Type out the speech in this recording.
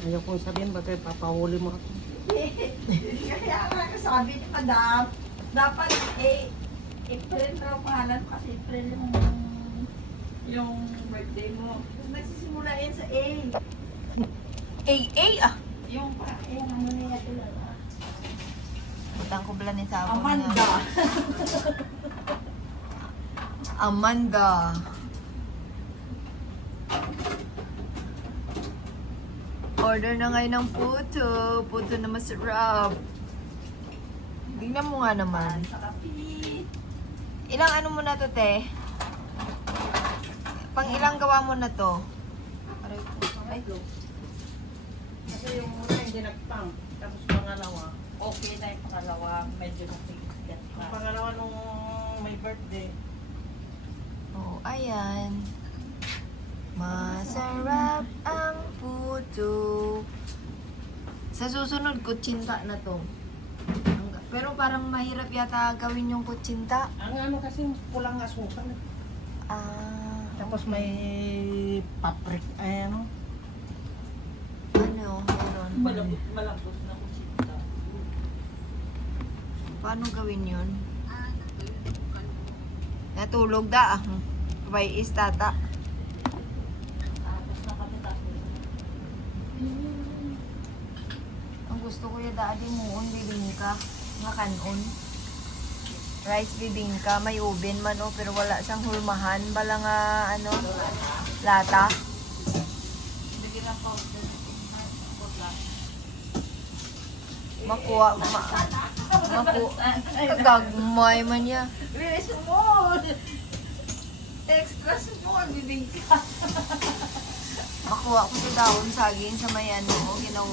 Ayaw kong sabihin, baka papahuli mo ako. Kaya nga sabi ni Madam, dapat April raw pangalan kasi April yung birthday mo. Nagsisimula yan sa A. A. Yung ano niya tulala. Butang ko bala ni Sabo. Amanda. Amanda. Order na ngayon ng puto. Puto na masarap. Tingnan mo nga naman. Sa kapi. Ilang ano mo na to, te? Pang ilang gawa mo na to? Aray ko. Ay. Kasi yung muna hindi nagpang. Tapos pangalawa. Okay na yung pangalawa. Medyo napigat Ang pa. pangalawa nung may birthday. Oh, ayan. Masarap ang puto. Sa susunod, kutsinta na to. Pero parang mahirap yata gawin yung kutsinta. Ang ano kasi pulang asukal. Ah, Tapos may paprik, ay ano. ano, meron. Malambot na kusinta. Paano gawin yun? Natulog da ah. Kabay is tata. Tapos na kami tapos. Ang gusto ko yung daadi mo, bibingka. Nga kanon. Rice bibingka, may ubin man oh, pero wala siyang hulmahan. Bala nga, ano, lata. Bigyan ng powder. Makuha, kagagmay man niya. Very small. Extra small, bibingka. Makuha ko sa dahon saging sa may ano, ginawa.